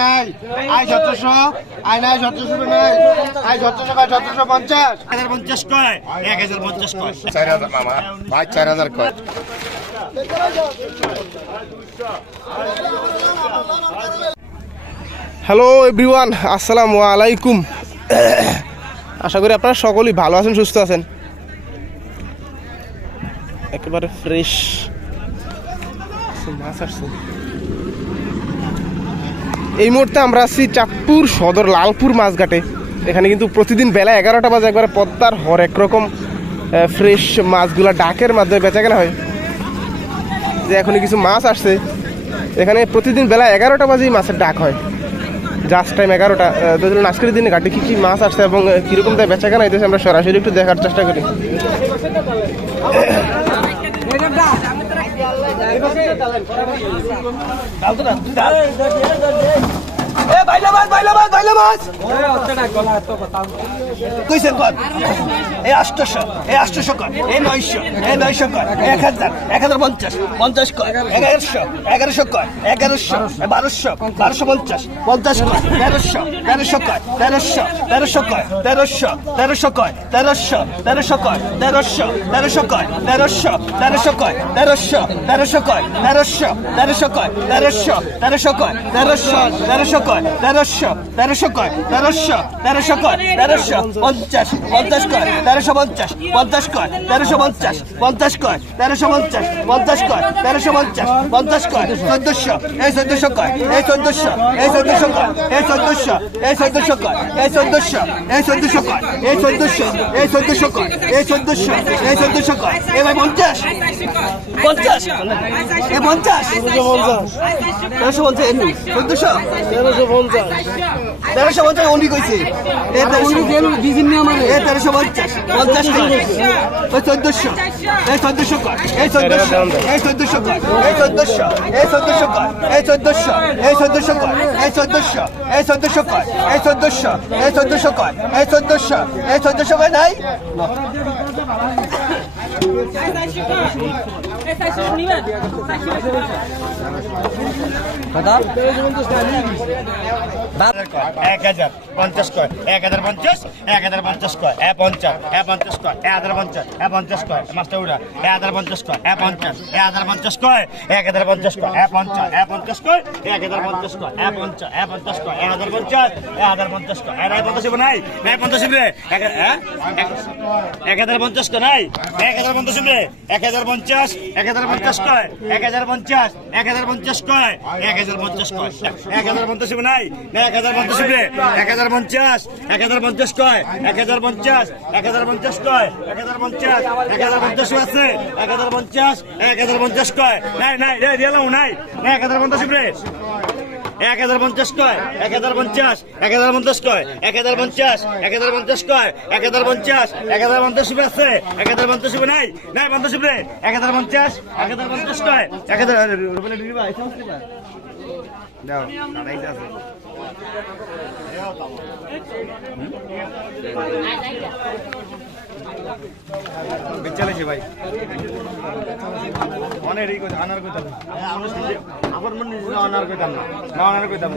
নাই। আই সতেরোশো আই নাই সতেরোশো নাই। আই সতেরোশো কয় সতেরোশো পঞ্চাশ। হাজার পঞ্চাশ কয়? এক হাজার পঞ্চাশ কয়? চার হাজার মামা ভাই চার হাজার কয়। হ্যালো এভরিওয়ান আসসালামু আলাইকুম। আশা করি আপনারা সকলেই ভালো আছেন সুস্থ আছেন। একেবারে ফ্রেশ মাছ আসছে। এই মুহূর্তে আমরা আছি চাঁদপুর সদর লালপুর মাছঘাটে। এখানে কিন্তু প্রতিদিন বেলা এগারোটা বাজে একবারে পদ্মার হরেক রকম ফ্রেশ মাছগুলা ডাকের মাধ্যমে বেচা কেনা হয়। যে এখনই কিছু মাছ আসছে। এখানে প্রতিদিন বেলা এগারোটা বাজেই মাছের ডাক হয়। জাস্ট টাইম এগারোটা। ধরুন আজকের দিনে ঘাটে কী কী মাছ আসছে এবং কীরকম তাই বেচা কেনা আমরা সরাসরি একটু দেখার চেষ্টা করি। ডাল তো ডাল কইছেন কর এই আষ্টশো এই আষ্টশো কর এই নয়শো এই নয়শো কর এক হাজার এক হাজার পঞ্চাশ পঞ্চাশ কর এগারোশো এগারোশো কর এগারোশো বারোশো বারোশো পঞ্চাশ পঞ্চাশ কর তেরোশো তেরোশো কর তেরোশো তেরোশো কর তেরোশো তেরোশো কর তেরোশো তেরোশো কর তেরোশো তেরোশো কর তেরোশো তেরোশো কর তেরোশো তেরোশো কর তেরোশো তেরোশো কর তেরোশো তেরোশো তেরোশো তেরোশো কর তেরোশো তেরোশো কর তেরোশো পঞ্চাশ পঞ্চাশ কর তেরোশো পঞ্চাশ পঞ্চাশ কর তেরোশো পঞ্চাশ পঞ্চাশ কর তেরোশো পঞ্চাশ পঞ্চাশ কর তেরোশো পঞ্চাশ পঞ্চাশ কর চোদ্দশো এই চোদ্দশো কর এই চোদ্দশো এই চোদ্দশো কর এই চোদ্দশো এই চোদ্দশো কর এই চোদ্দশো এই চোদ্দশো কর এই চোদ্দশো এই চোদ্দশো কর এই চোদ্দশো এই চোদ্দশো কর এবার পঞ্চাশ পঞ্চাশ এ পঞ্চাশ তেরোশো পঞ্চাশ চোদ্দশো তেরোশো পঞ্চাশ। তেরোশো পঞ্চাশ উনি কইছে। এ তেরোশো পঞ্চাশ। পঞ্চাশ ওই চোদ্দশো। এই চোদ্দশো এই চোদ্দশো। এই চোদ্দশো এই চোদ্দশো। এই চোদ্দশো এই চোদ্দশো। এই চোদ্দশো এই চোদ্দশো। এই চোদ্দশো এই চোদ্দশো। এই চোদ্দশো এই চোদ্দশো। এই চোদ্দশো কর কথা এক হাজার পঞ্চাশ কয় এক হাজার পঞ্চাশ এক হাজার পঞ্চাশ কয় এ পঞ্চাশ এ পঞ্চাশ কয় এ হাজার পঞ্চাশ এ পঞ্চাশ কয় মাস্টার এ হাজার পঞ্চাশ কয় এ পঞ্চাশ এ হাজার পঞ্চাশ কয় এক হাজার পঞ্চাশ কয় এ পঞ্চাশ এ পঞ্চাশ কয় এক হাজার পঞ্চাশ কয় এ পঞ্চাশ এ পঞ্চাশ কয় এক হাজার পঞ্চাশ এ হাজার পঞ্চাশ কয় এ নাই পঞ্চাশ নাই নাই পঞ্চাশ রে এক হাজার পঞ্চাশ কয় নাই এক হাজার পঞ্চাশ রে এক হাজার পঞ্চাশ এক হাজার পঞ্চাশ কয় এক হাজার পঞ্চাশ এক হাজার পঞ্চাশ কয় এক হাজার পঞ্চাশ কয় এক হাজার পঞ্চাশ নাই এক হাজার পঞ্চাশ রে এক হাজার পঞ্চাশ এক হাজার পঞ্চাশ কয় এক হাজার পঞ্চাশ এক হাজার পঞ্চাশ কয় এক হাজার পঞ্চাশ এক হাজার পঞ্চাশ আছে এক হাজার পঞ্চাশ এক হাজার পঞ্চাশ কয় নাই নাই রে এক হাজার পঞ্চাশ রে এক হাজার পঞ্চাশ কয় এক হাজার পঞ্চাশ এক হাজার পঞ্চাশ কয় এক হাজার পঞ্চাশ এক হাজার পঞ্চাশ কয় এক হাজার পঞ্চাশ এক হাজার পঞ্চাশ রুপে আছে এক হাজার পঞ্চাশ রুপে নাই নাই পঞ্চাশ রুপে এক হাজার পঞ্চাশ এক হাজার পঞ্চাশ কয় এক হাজার দাও আড়াই আছে বেচালেছে ভাই। অনেক আনার কথা আমার মনে আনার কথা না। আনার কথা না।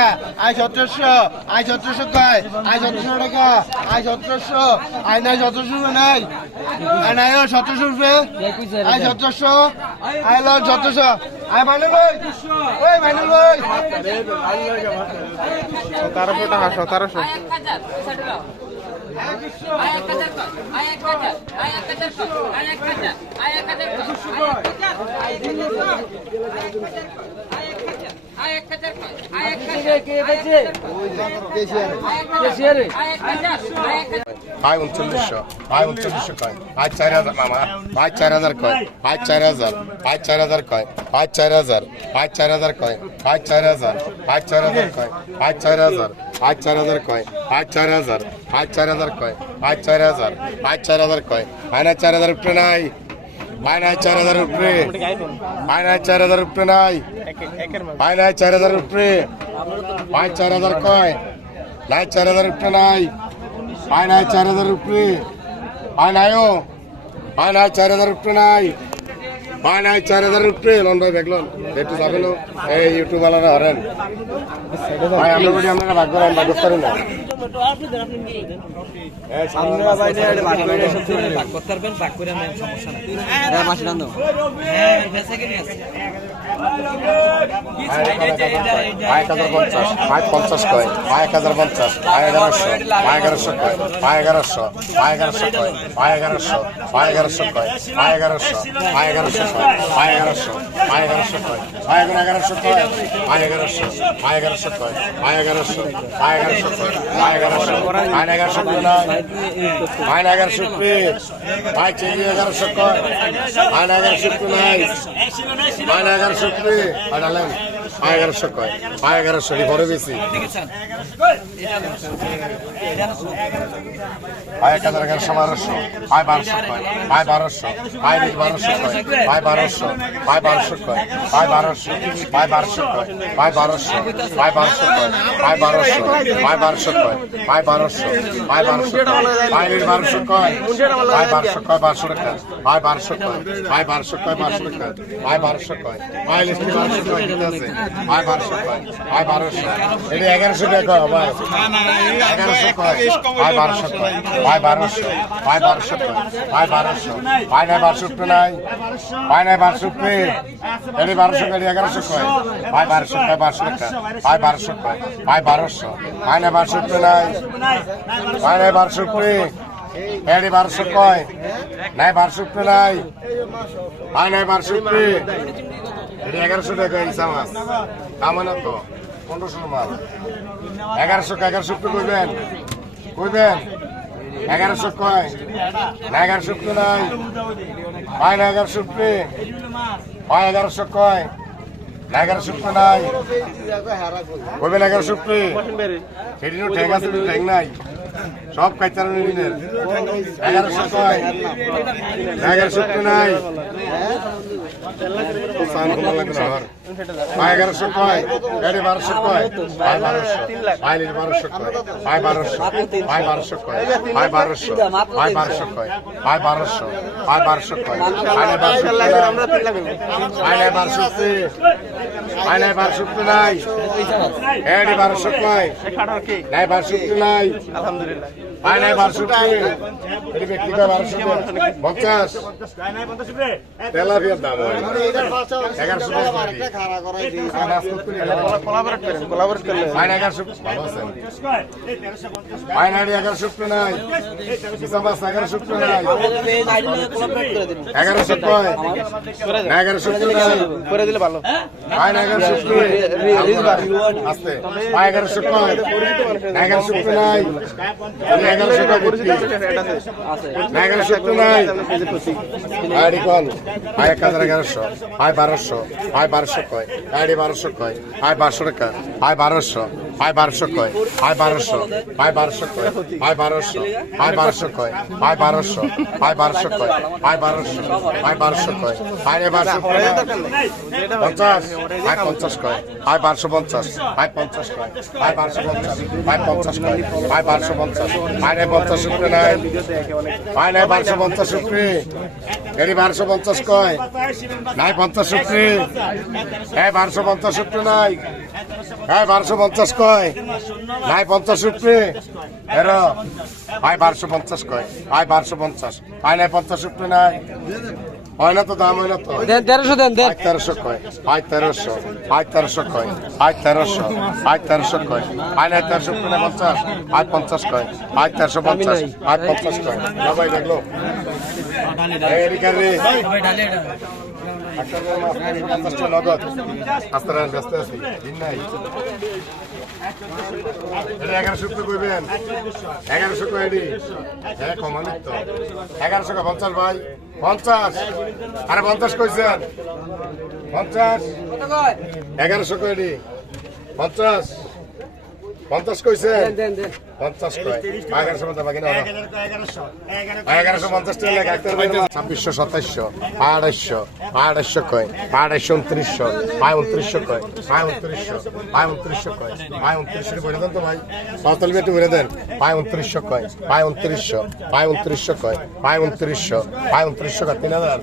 টাকা আয় সতেরোশো আয় সতেরোশো কয় আয় সতেরোশো টাকা আয় সতেরোশো আয় নাই সতেরোশো নাই। আয় নাই সতেরোশো রুপে। আয় সতেরোশো আয় লোক সতেরোশো। আয় মানে ভাই। ওই মানে ভাই। সতেরোশো টাকা সতেরোশো। আয় ভাই উনচল্লিশশো ভাই উনচল্লিশশো কয় ভাই চার হাজার মামা ভাই চার হাজার কয় ভাই চার হাজার ভাই চার হাজার কয় ভাই চার হাজার ভাই চার হাজার কয় ভাই চার হাজার ভাই চার হাজার কয় ভাই চার হাজার ভাই চার হাজার কয় ভাই চার হাজার ভাই চার হাজার কয় ভাই চার হাজার ভাই চার হাজার কয় ভাই না চার হাজার উপরে নাই ভাই নাই চার হাজার উপরে। মাইনায় চার হাজার উপরে নাই। মাইনায় চার হাজার উপরে। ভাই চার হাজার কয়? নাই চার হাজার উপরে নাই। মাইনায় চার হাজার উপরে। ভাই নাই চার হাজার উপরে নাই। ভাই নাই চার হাজার উপরে লন ভাই দেখলন একটু যাবেন এই ইউটিউব ওয়ালারা হরেন ভাই আমরা বলি আপনারা ভাগ করেন ভাগ করেন না ভাই এক হাজার পঞ্চাশ ভাই পঞ্চাশ কয় ভাই এক হাজার পঞ্চাশ ভাই এগারোশো ভাই এগারোশো কয় ভাই এগারোশো ভাই এগারোশো কয় ভাই এগারোশো ভাই এগারোশো কয় ভাই এগারোশো ভাই এগারোশো কয় ভাই এগারোশো ভাই এগারোশো কয় এখন এগারোশো কয় ভাই এগারোশো ভাই এগারোশো কয় ভাই এগারোশো ভাই এগারোশো কয় ভাই এগারোশো এগারোশো নাই ভাই এগারোশো প্লিজ আড়ালেন ভাই এগারোশো কয় ভাই এগারোশো ঘরে বেশি ভাই এক হাজার এগারোশো বারোশো ভাই বারোশো কয় ভাই বারোশো ভাই বিশ বারোশো কয় ভাই বারোশো ভাই বারোশো কয় ভাই বারোশো ভাই বারোশো কয় ভাই বারোশো ভাই বারোশো কয় ভাই বারোশো ভাই বারোশো কয় ভাই বারোশো ভাই বারোশো ভাই বিশ বারোশো কয় ভাই বারোশো কয় বারোশো টাকা ভাই বারোশো কয় ভাই বারোশো কয় বারোশো টাকা ভাই বারোশো কয় ভাই লিস্টি বারোশো কয় আছে বারোশো কয় ভাই বারোশো। এটা এগারোশো টাকা ভাই। এগারোশো কয় ভাই বারোশো কয় ভাই বারোশো। ভাই বারোশো কয় ভাই বারোশো। ভাই নাই বারোশো নাই। ভাই নাই বারোশো এটি বারোশো কয় এগারোশো কয় ভাই বারোশো কয় বারোশো টাকা বারোশো কয় ভাই বারোশো। ভাই নাই বারোশো নাই। ভাই নাই বারোশো এটি বারোশো কয় নাই বারোশো নাই। ভাই নাই বারোশো এগারোশো টাকা হিসাব মাছ কামে না তো পনেরোশো মাল। এগারোশো এগারোশো উপরে কইবেন? কইবেন? এগারোশো কয়? এগারোশো উপরে নাই। ভাই না এগারোশো উপরে ভাই এগারোশো কয়? না এগারোশো উপরে নাই। কইবেন এগারোশো উপরে সেদিনও আছে ঠ্যাং নাই। সব কাইতার নিলেন এগারোশো কয় এগারোশো নাই নাই বারোশো নাই আলহামদুলিল্লাহ Thank you. ভাই নাই বারোশো পঞ্চাশ। তেলাপিয়ার দাম হয়। এগারোশো কোলাবরেট করেন কোলাবরেট করলে মাইন এগারোশো ভালো আছেন মাইন নাই এগারোশো নাই। এগারোশো এগারোশো নাই করে দিলে ভালো। মাইন এগারোশো এগারোশো এগারোশো নাই। এগারোশো নাই আইডি আই এক হাজার এগারোশো আই বারোশো আই বারোশো কয় আইডি বারোশো কয় আই বারোশো টাকা আই বারোশো আই বারোশো কয় আই বারোশো আই বারোশো কয় আই বারোশো আই বারোশো কয় আই বারোশো আই বারোশো কয় আই বারোশো আই বারোশো কয় আই বারোশো পঞ্চাশ আই পঞ্চাশ কয় আই বারোশো পঞ্চাশ আই পঞ্চাশ কয় আই বারোশো পঞ্চাশ আই পঞ্চাশ কয় আই বারোশো পঞ্চাশ আই নাই পঞ্চাশ উপরে নাই। আই নাই বারোশো পঞ্চাশ উপরে এটি বারোশো পঞ্চাশ কয়? নাই পঞ্চাশ উপরে হ্যাঁ বারোশো পঞ্চাশ উপরে নাই। হ্যাঁ বারোশো পঞ্চাশ কয়? নাই পঞ্চাশ উপরে এর। আয় বারোশো পঞ্চাশ কয়। আয় বারোশো পঞ্চাশ। আয় নাই পঞ্চাশ উপরে নাই। হয় না তো দাম হয় না তো? দেন দেন আয় তেরোশো কয় আয় তেরোশো আয় তেরোশো কয় আয় তেরোশো আয় তেরোশো কয় আয় নাই তেরোশো পঞ্চাশ আয় পঞ্চাশ কয় আয় তেরোশো পঞ্চাশ আয় পঞ্চাশ কয়। না ভাই দেখল নগদ আস্তে রান ব্যস্ত আছি নাই এগারোশো তো কইবেন এগারোশো কয়ডি হ্যাঁ কমানিত তো এগারোশো পঞ্চাশ ভাই পঞ্চাশ আরে পঞ্চাশ কইছেন পঞ্চাশ পঞ্চাশ কয়? এগারোশো মতো বাকি না এগারোশো পঞ্চাশ টাকা ছাব্বিশশো সাতাইশশো আড়াইশো আড়াইশো কয়? আড়াইশো উনত্রিশশো পায় উনত্রিশশো কয়? পায় উনত্রিশশো পায় উনত্রিশশো কয়? পায় উনত্রিশশো বলে দেন তো ভাই। সাঁওতালি একটু বলে দেন। পায় উনত্রিশশো কয়? পায় উনত্রিশশো পায় উনত্রিশশো কয়? পায় উনত্রিশশো পায় উনত্রিশশো কয়? তিন হাজার।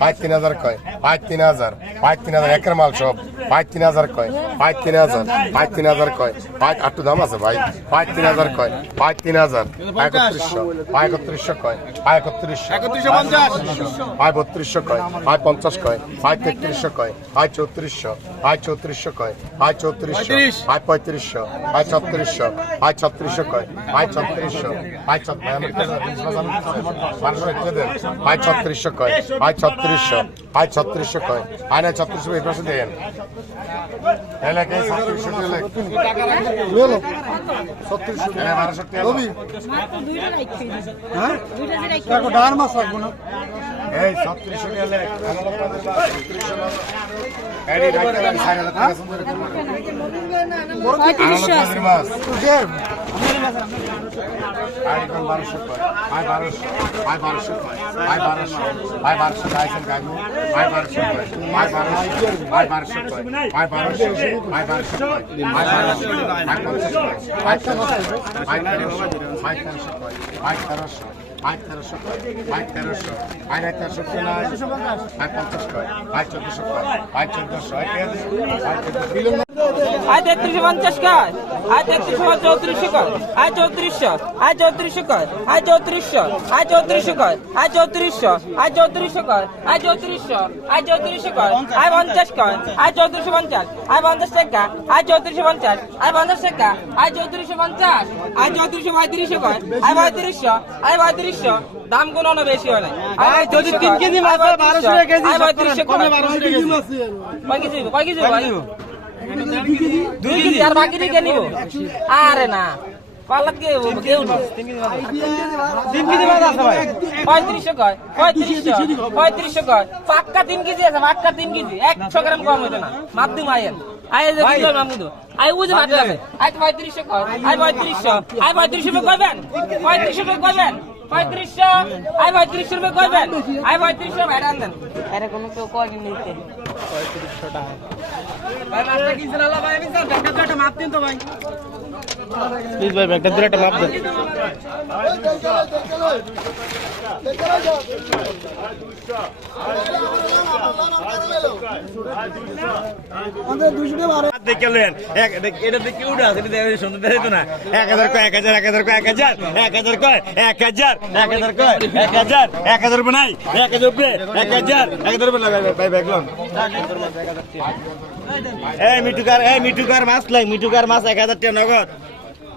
পায় তিন হাজার কয়? পায় তিন হাজার। পায় তিন হাজার একের মাল সব। পায় তিন হাজার কয়? পায় তিন হাজার। পায় তিন হাজার কয়? পায় আটটু দাম আছে ভাই। পায় তিন হাজার কয়? পায় তিন হাজার। একত্রিশশো পায় একত্রিশশো কয়? পায় একত্রিশশো পায় বত্রিশশো কয়? পায় পঞ্চাশ কয়? পায় তেত্রিশশো কয়? পায় চৌত্রিশশো। পায় চৌত্রিশশো কয়? পায় চৌত্রিশশো। পায় পঁয়ত্রিশশো। পায় ছত্রিশশো। পায় ছত্রিশশো কয়? পায় ছত্রিশশো। পায় পায় ছত্রিশশো কয়? পায় ছত্রিশশো। পায় ছত্রিশশো কয়? পায় না ছত্রিশশো এই পাশে দেন। এলাকায় ছত্রিশশো ছত্রিশশো বারোশো টাকা সুন্দর আনন্দ মাছ আইকন বারোশো আয় বারোশো আয় বারোশো আয় বারোশো আয় বারোশো আইসেন গাইবো আয় বারোশো আয় বারোশো আয় বারোশো আয় বারোশো আয় বারোশো আয় বারোশো আয় পঞ্চাশ কয় আয় তেরোশো আয় তেরোশো আয় তেরোশো আয় তেরোশো আয় তেরোশো। কয় আয় তেরোশো আয় পঞ্চাশ কয়? আয় চোদ্দশো কয় আয় চোদ্দশো আয় তেত্রিশশো পঞ্চাশ কয়? আয় তেত্রিশশো চৌত্রিশশো কয়? আয় চৌত্রিশশো আয় চৌত্রিশশো কয়? আয় চৌত্রিশশো আয় চৌত্রিশশো কয়? আয় চৌত্রিশশো আয় চৌত্রিশশো কয়? আয় চৌত্রিশশো আয় চৌত্রিশশো কয়? আয় পঞ্চাশ কয়? আয় চৌত্রিশশো পঞ্চাশ আয় পঞ্চাশ টাকা আয় চৌত্রিশশো পঞ্চাশ আয় পঞ্চাশ টাকা আয় চৌত্রিশশো পঞ্চাশ আয় চৌত্রিশশো পঁয়ত্রিশশো কয়? আয় পঁয়ত্রিশশো আয় পঁয়ত্রিশশো দাম কোনো না বেশি হয় না আয় যদি তিন কেজি মাছ বারোশো কেজি পঁয়ত্রিশশো কয় কয় কেজি কয় কেজি ভাই? দুই কেজি। আর বাকি দিয়ে নিব আরে না। পালাত কে কেউ না তিন কেজি মাছ আছে ভাই। পঁয়ত্রিশশো কয়? পঁয়ত্রিশশো। পঁয়ত্রিশশো কয়? পাক্কা তিন কেজি আছে পাক্কা তিন কেজি। একশো গ্রাম কম হইতো না। মাধ্যম আয়ের। আয় যে কিলো পঁয়ত্রিশশো কয়? আয় পঁয়ত্রিশশো। আয় পঁয়ত্রিশশো রুপে কয়বেন পঁয়ত্রিশশো কয়বেন পঁয়ত্রিশশো পঁয়ত্রিশশো রুপে কয়বেন আয় পঁয়ত্রিশশো ভাই রান দেন আরে কোনো কেউ কয় কিনে নিতে ভাই মাছটা কিনছিল ভাই আমি স্যার ব্যাগটা একটা মাপ দিন তো ভাই প্লিজ ভাই ব্যাগটা দূরে একটা মাপ দেন এক হাজার কয় এক হাজার এক হাজার কয় এক হাজার এক হাজার কয় এক হাজার এক হাজার নাই এক হাজার এক হাজার এক হাজার এই মিঠুকার মাছ লাই মিঠুকার মাছ এক হাজার টাকা নগদ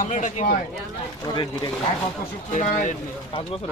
আমরা এটা কি নাই পাঁচ বছর